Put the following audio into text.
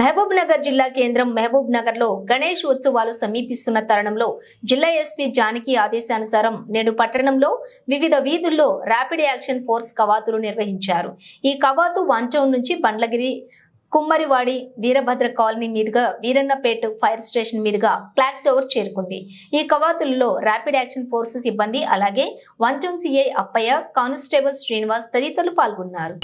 మహబూబ్ నగర్ జిల్లా కేంద్రం మహబూబ్ నగర్ లో గణేష్ ఉత్సవాలు సమీపిస్తున్న తరుణంలో జిల్లా ఎస్పీ జానకి ఆదేశానుసారం నేడు పట్టణంలో వివిధ వీధుల్లో ర్యాపిడ్ యాక్షన్ ఫోర్స్ కవాతులు నిర్వహించారు. ఈ కవాతు వాంచౌన్ నుంచి బండ్లగిరి, కుమ్మరివాడి, వీరభద్ర కాలనీ మీదుగా వీరన్నపేట ఫైర్ స్టేషన్ మీదుగా క్లాక్ టవర్ చేరుకుంది. ఈ కవాతులలో ర్యాపిడ్ యాక్షన్ ఫోర్స్ సిబ్బంది అలాగే వాంచౌన్ సిఐ అప్పయ్య, కానిస్టేబుల్ శ్రీనివాస్ తదితరులు పాల్గొన్నారు.